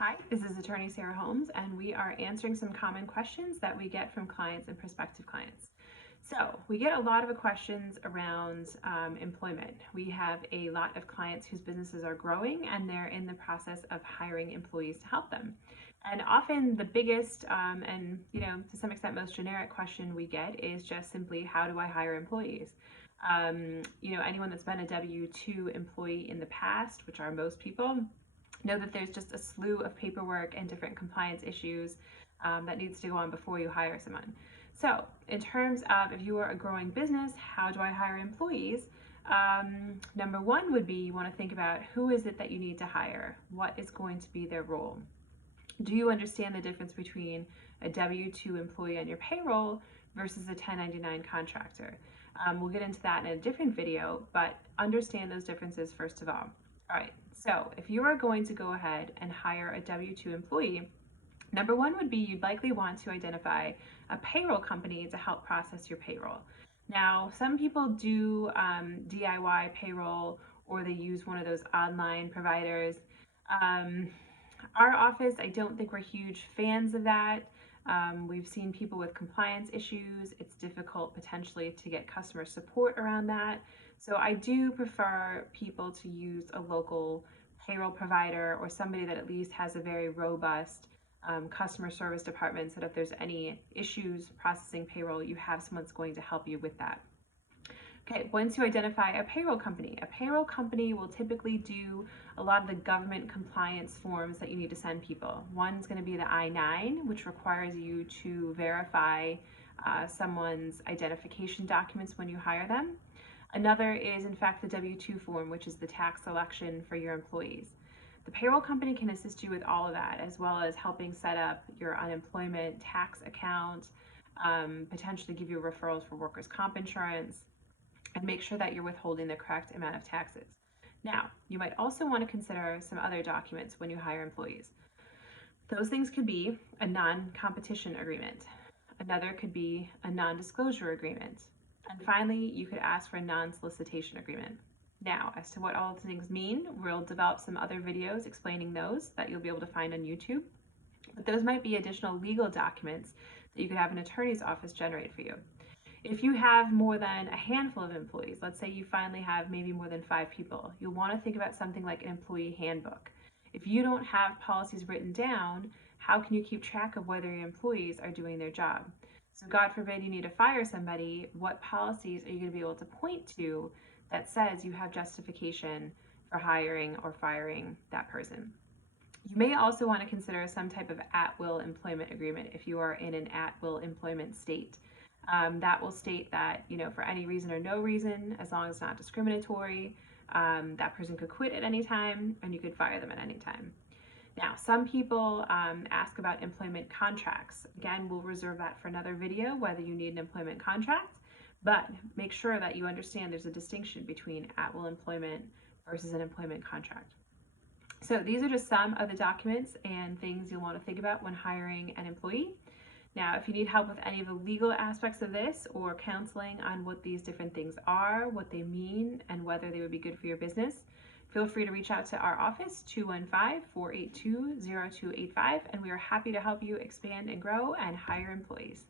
Hi, this is Attorney Sarah Holmes, and we are answering some common questions that we get from clients and prospective clients. So, we get a lot of questions around employment. We have a lot of clients whose businesses are growing and they're in the process of hiring employees to help them. And often the biggest and to some extent most generic question we get is just simply, how do I hire employees? Anyone that's been a W-2 employee in the past, which are most people, know that there's just a slew of paperwork and different compliance issues that needs to go on before you hire someone. So in terms of if you are a growing business, how do I hire employees? Number one would be, you want to think about, who is it that you need to hire? What is going to be their role? Do you understand the difference between a W-2 employee on your payroll versus a 1099 contractor? We'll get into that in a different video, but understand those differences first of all. All right, so if you are going to go ahead and hire a W-2 employee, number one would be, you'd likely want to identify a payroll company to help process your payroll. Now, some people do DIY payroll, or they use one of those online providers. Our office, I don't think we're huge fans of that. We've seen people with compliance issues. It's difficult potentially to get customer support around that. So I do prefer people to use a local payroll provider, or somebody that at least has a very robust customer service department, so that if there's any issues processing payroll, you have someone that's going to help you with that. Okay, once you identify a payroll company will typically do a lot of the government compliance forms that you need to send people. One's going to be the I-9, which requires you to verify someone's identification documents when you hire them. Another is, in fact, the W-2 form, which is the tax selection for your employees. The payroll company can assist you with all of that, as well as helping set up your unemployment tax account, potentially give you referrals for workers' comp insurance, and make sure that you're withholding the correct amount of taxes. Now, you might also want to consider some other documents when you hire employees. Those things could be a non-competition agreement. Another could be a non-disclosure agreement. And finally, you could ask for a non-solicitation agreement. Now, as to what all these things mean, we'll develop some other videos explaining those that you'll be able to find on YouTube. But those might be additional legal documents that you could have an attorney's office generate for you. If you have more than a handful of employees, let's say you finally have maybe more than 5 people, you'll want to think about something like an employee handbook. If you don't have policies written down, how can you keep track of whether your employees are doing their job? So God forbid you need to fire somebody, what policies are you going to be able to point to that says you have justification for hiring or firing that person? You may also want to consider some type of at-will employment agreement if you are in an at-will employment state. That will state that, for any reason or no reason, as long as it's not discriminatory, that person could quit at any time and you could fire them at any time. Now, some people ask about employment contracts. Again, we'll reserve that for another video, whether you need an employment contract, but make sure that you understand there's a distinction between at-will employment versus an employment contract. So these are just some of the documents and things you'll want to think about when hiring an employee. Now, if you need help with any of the legal aspects of this, or counseling on what these different things are, what they mean, and whether they would be good for your business, feel free to reach out to our office, 215-482-0285, and we are happy to help you expand and grow and hire employees.